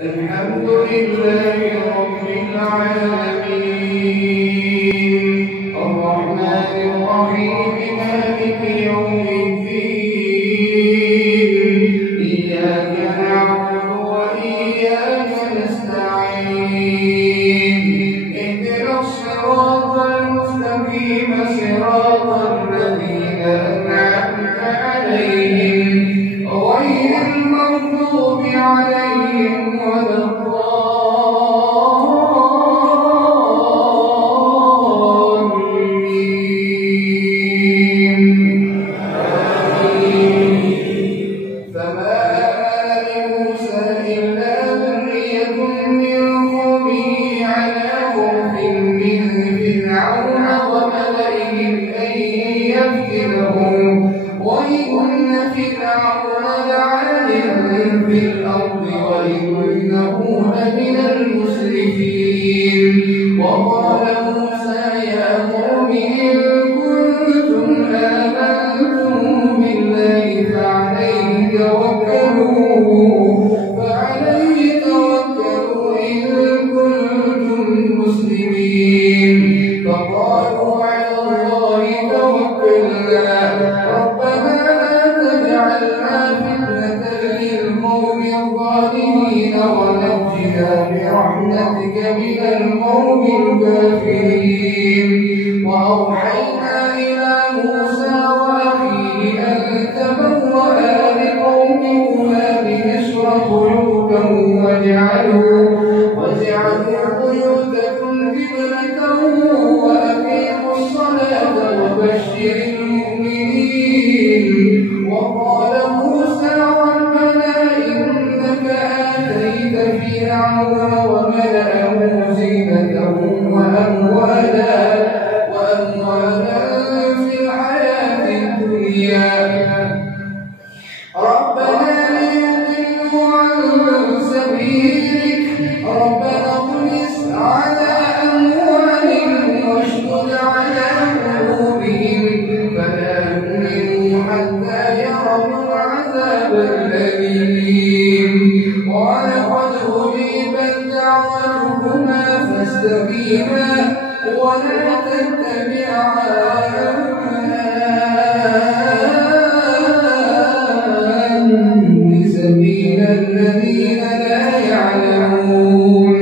الحمد لله رب العالمين الرحمن الرحيم مالك يوم الدين إياك نعبد وإياك نستعين اهدنا الصراط المستقيم صراط الذين أنعمت عليهم غير المغضوب عليهم ولا الضالين. فما آمن لموسى إلا ذرية من قومه على خوف من فرعون وملئهم أن يفتنهم وإن فرعون لعال في الأرض وإنه لمن المسرفين. وقال موسى يا قوم إن كنتم آمنتم بالله فعليه توكلوا إن كنتم مسلمين. فقالوا على الله توكلنا ربنا لا تجعلنا فتنة للقوم الظالمين ونجنا برحمتك من القوم الكافرين. وأوحينا إلى موسى وأخيه أن تبوأ لقومكما بمصر بيوتا واجعلوا بيوتكم قبلة وأقيموا الصلاة وبشر المؤمنين. وقال موسى ربنا إنك آتيت فرعون وملأه زينة وأموالا في الحياة الدنيا ربنا ليضلوا عن سبيلك ربنا اطمس على أموالهم واشدد على قلوبهم فلا يؤمنوا حتى يروا العذاب الأليم. ولقد أجيبت دعوتكما فاستقيما ولا تتبعان سبيل الذين لا يعلمون.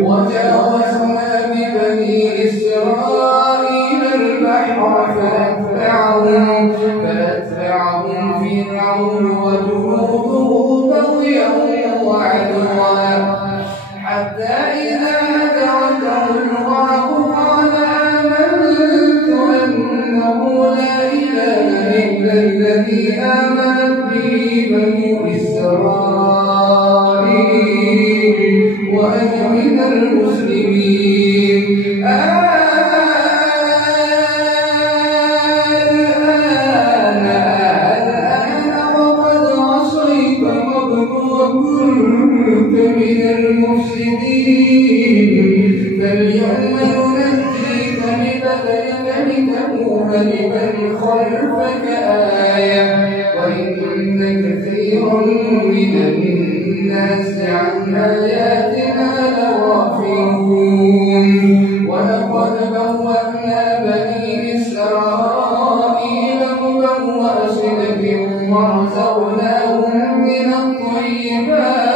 وجاوزنا ببني إسرائيل البحر فأتبعهم فرعون وجنوده بغيا وعدوا حتى إذا أدركه الغرق قال آمنت أنه لا إله إلا الذي آمنت به بنو إسرائيل وأنا من المسلمين. الآن وقد عصيت قبل وكنت من المفسدين. فاليوم ننجيك ببدنك لتكون لمن خلفك آية وإن كثيرا من الناس عن آياتنا لغافلون. ولقد بوأنا بني إسرائيل مبوأ صدق ورزقناهم من الطيبات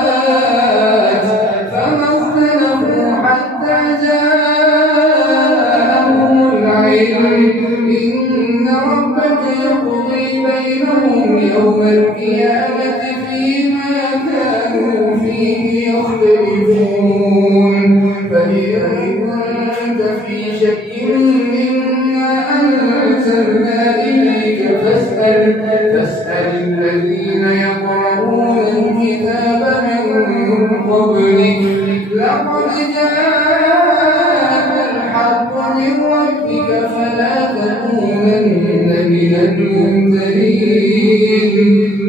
فما اختلفوا حتى جاءهم العلم إن ربك يقضي بينهم يوم القيامة فيما كانوا فيه يختلفون. فإن كنت في شك مما أنزلنا إليك فاسأل الذين يقرؤون الكتاب من قبلك لقد جاءك الحق من ربك فلا تكونن من الممترين.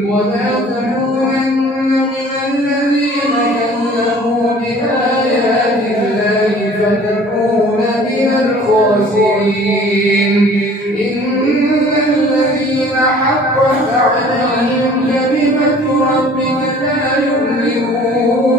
ولا تكونن من الذين كذبوا بآيات الله فتكون من الخاسرين. إن الذين حقت عليهم كلمة ربك لا يؤمنون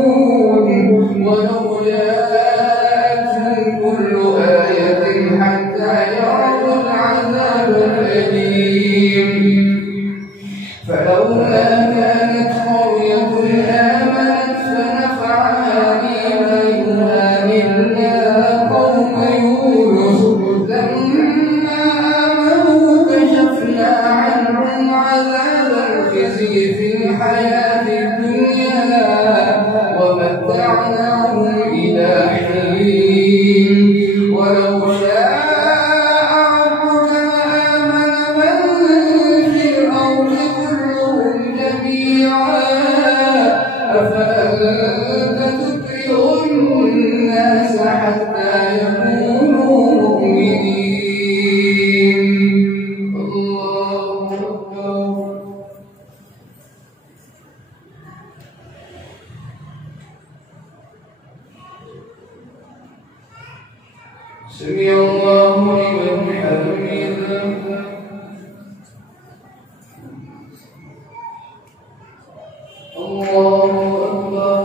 سمع الله لمن حمده. الله أكبر.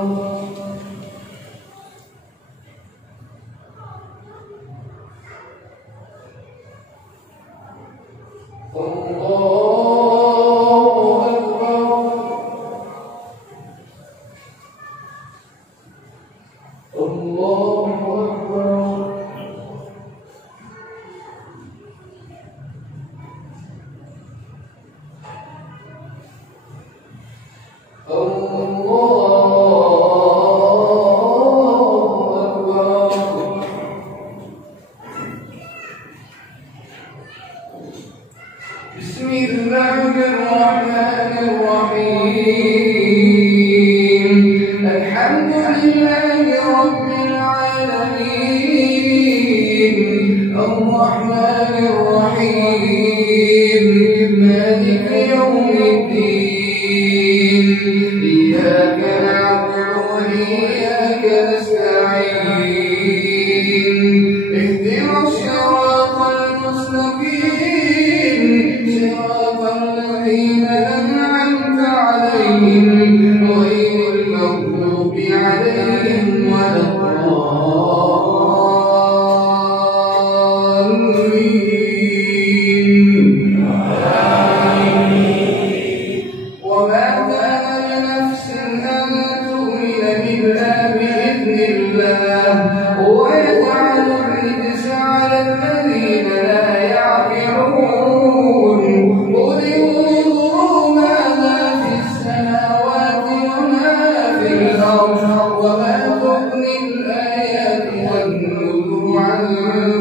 بسم الله الرحمن الرحيم. الحمد لله رب العالمين الرحمن الرحيم مالك يوم الدين إياك نعبد وإياك نستعين اهدنا الصراط المستقيم صراط الذين أنعمت عليهم غير المغضوب عليهم ولا الضالين. وما كان لنفس أن تؤمن إلا بإذن الله ويجعل الرجس على الذين لا يعقلون. قل انظروا ماذا في السماوات وما في الأرض وما تغني الآيات والنذر عن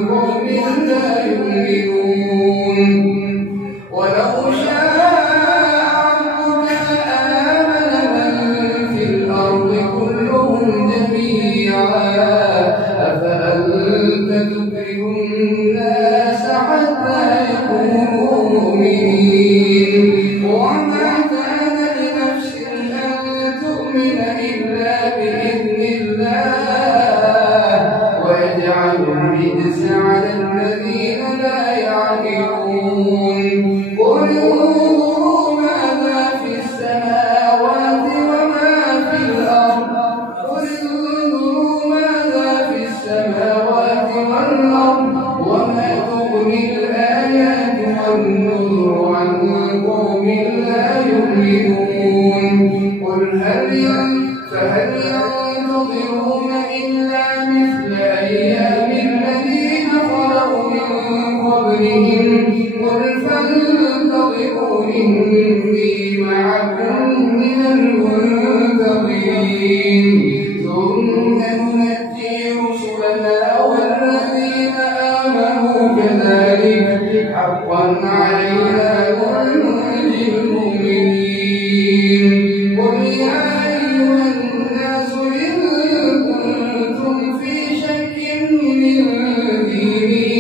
قوم لا يؤمنون. ولو شاء ربك لآمن من في الأرض كلهم جميعا أفأنت تكره الناس حتى يكونوا مؤمنين. وما كان لنفس أن تؤمن إلا بإذن الله ويجعل الرجس على الذين لا يعقلون. قل انظروا ماذا في السماوات وما في الأرض قل انظروا ماذا في السماوات والأرض وما تغني الآيات والنذر عن قوم لا يؤمنون. قل فهل ينتظرون إلا مثل أيام الذين خلوا من قبلهم قل فانتظروا إني معكم من المنتظرين. ثم ننجي رسلنا والذين آمنوا كذلك حقا علينا ننجي المؤمنين. قل يا أيها الناس إن كنتم في شك من ديني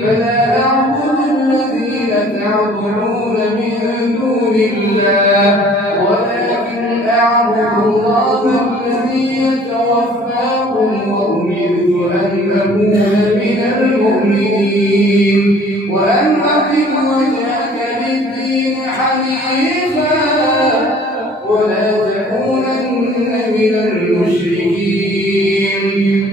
فلا أعبد الذين تعبدون من دون الله ولكن أعبد الله الذي يتوفاكم وأمرت أن أكون من المؤمنين. وأن أقم وجهك للدين حنيفا ولا تكونن من المشركين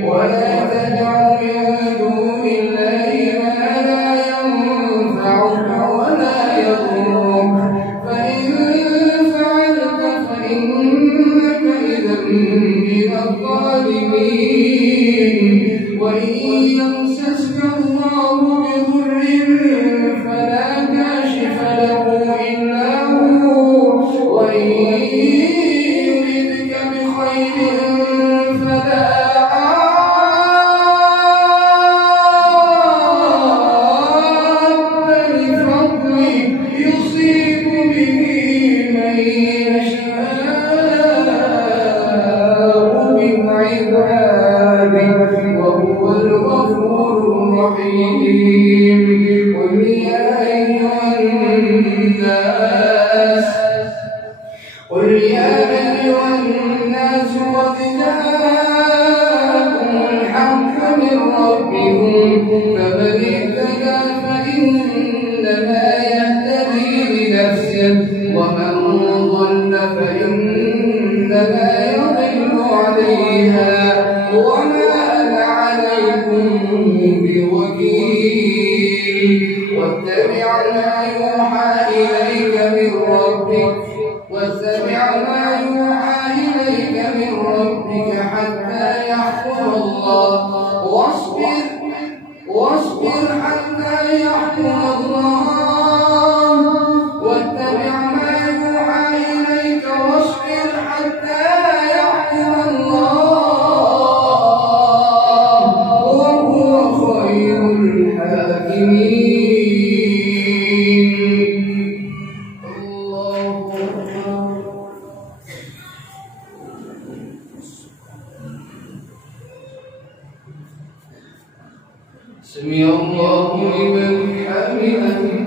ولا تدع من دون الله ما لا ينفعك ولا يضرك فإن فعلت فإنك إذا من الظالمين. وإن يمسسك الله بضر فلا كاشف له إلا هو وإن يردك بخير فلا راد لفضله يصيب به من يشاء من عباده وهو الغفور الرحيم. قل يا أيها الناس قد جاءكم الحق من ربكم ما يوحى إليك من ربك حتى يحكم الله واصبر حتى يحكم الله واتبع ما يوحى إليك واصبر حتى يحكم الله وهو خير الحاكمين. الله سمع الله لمن حمده.